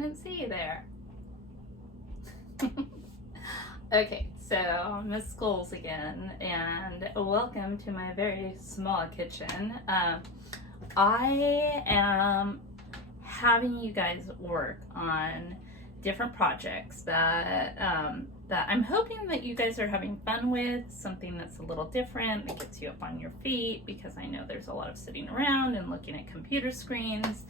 couldn't see you there. Okay, so Miss Skulls again, and welcome to my very small kitchen. I am having you guys work on different projects that I'm hoping that you guys are having fun with, something that's a little different, that gets you up on your feet, because I know there's a lot of sitting around and looking at computer screens,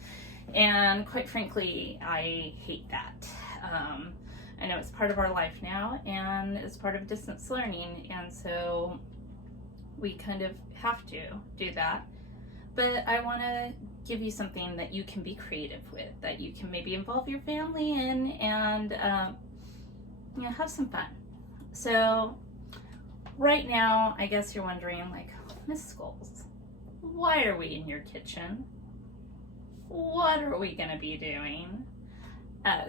and quite frankly, I hate that. I know it's part of our life now, and it's part of distance learning, and so we kind of have to do that. But I want to give you something that you can be creative with, that you can maybe involve your family in, and you know, have some fun. So right now, I guess you're wondering, like, Miss Skulls, why are we in your kitchen? What are we going to be doing?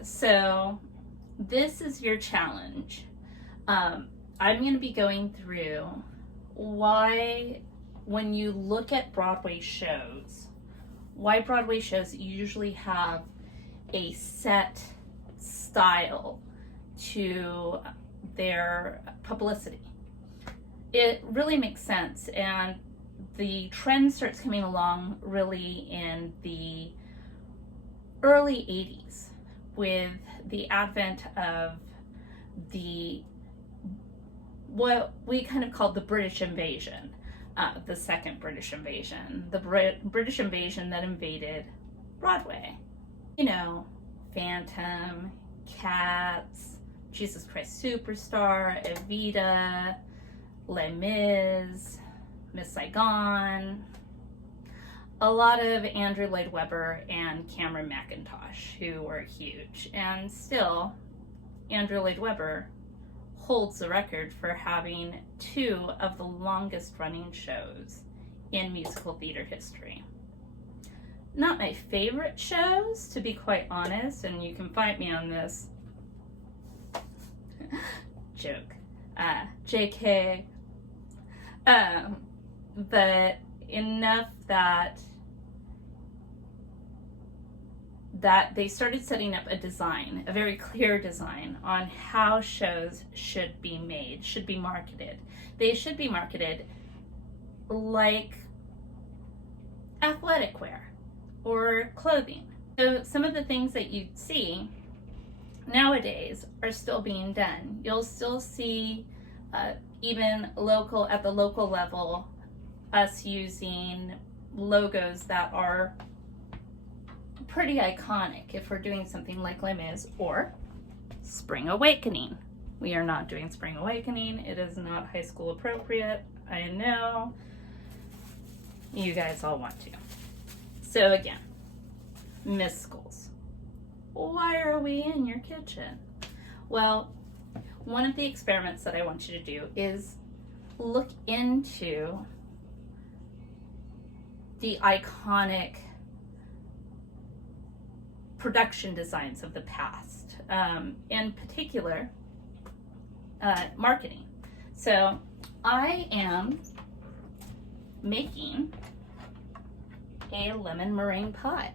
So this is your challenge. I'm going to be going through why, when you look at Broadway shows, why Broadway shows usually have a set style to their publicity. It really makes sense, and the trend starts coming along really in the early 80s with the advent of what we kind of called the British invasion. The second British invasion, the British invasion that invaded Broadway. You know, Phantom, Cats, Jesus Christ Superstar, Evita, Les Mis, Miss Saigon, a lot of Andrew Lloyd Webber and Cameron Mackintosh, who were huge. And still, Andrew Lloyd Webber holds the record for having 2 of the longest running shows in musical theater history. Not my favorite shows, to be quite honest, and you can fight me on this. Joke. JK. But enough that they started setting up a design, a very clear design on how shows should be made, should be marketed. They should be marketed like athletic wear or clothing. So some of the things that you see nowadays are still being done. You'll still see even at the local level, us using logos that are pretty iconic if we're doing something like Les Mis or Spring Awakening. We are not doing Spring Awakening. It is not high school appropriate. I know you guys all want to. So again, Miss Skulls, why are we in your kitchen? Well, one of the experiments that I want you to do is look into the iconic production designs of the past, in particular, marketing. So I am making a lemon meringue pie,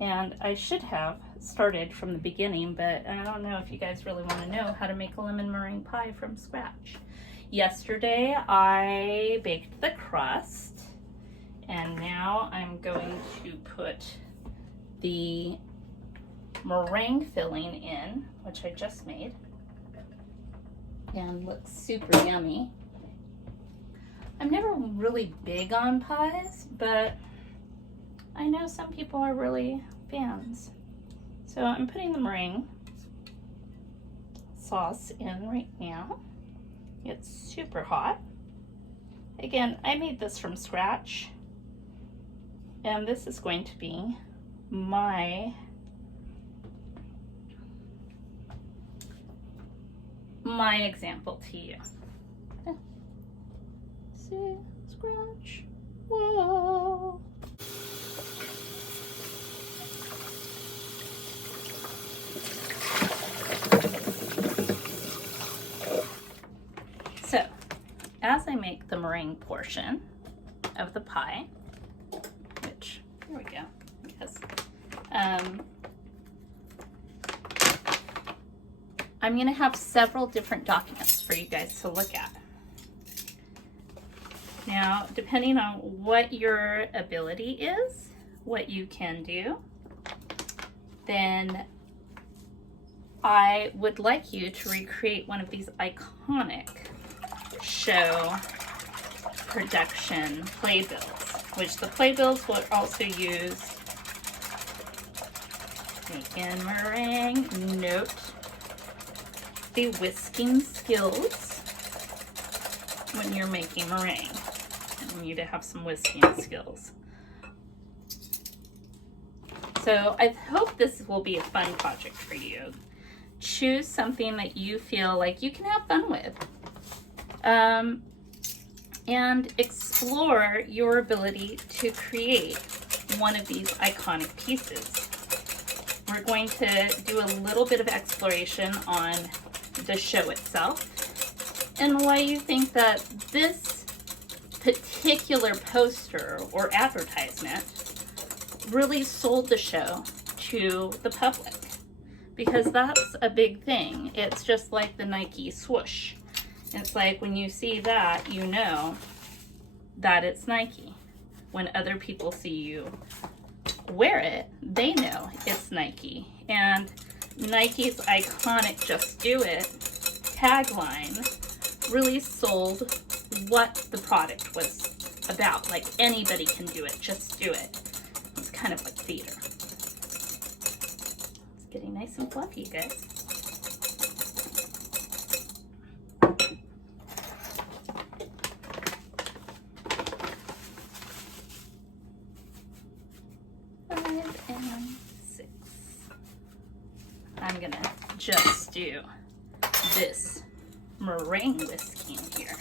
and I should have started from the beginning, but I don't know if you guys really want to know how to make a lemon meringue pie from scratch. Yesterday I baked the crust, and now I'm going to put the meringue filling in, which I just made, and looks super yummy. I'm never really big on pies, but I know some people are really fans. So I'm putting the meringue sauce in right now. It's super hot. Again, I made this from scratch, and this is going to be my example to you. See, scratch. Whoa. So, as I make the meringue portion of the pie, which, here we go, I guess, I'm going to have several different documents for you guys to look at. Now, depending on what your ability is, what you can do, then I would like you to recreate one of these iconic show production playbills, which the playbills will also use making meringue. Note the whisking skills when you're making meringue. You need to have some whisking skills. So I hope this will be a fun project for you. Choose something that you feel like you can have fun with. And explore your ability to create one of these iconic pieces. We're going to do a little bit of exploration on the show itself and why you think that this particular poster or advertisement really sold the show to the public, because that's a big thing. It's just like the Nike swoosh. It's like when you see that, you know that it's Nike. When other people see you wear it, they know it's Nike. And Nike's iconic "Just Do It" tagline really sold what the product was about. Like, anybody can do it, just do it. It's kind of like theater. It's getting nice and fluffy, guys. I'm gonna just do this meringue whisking here.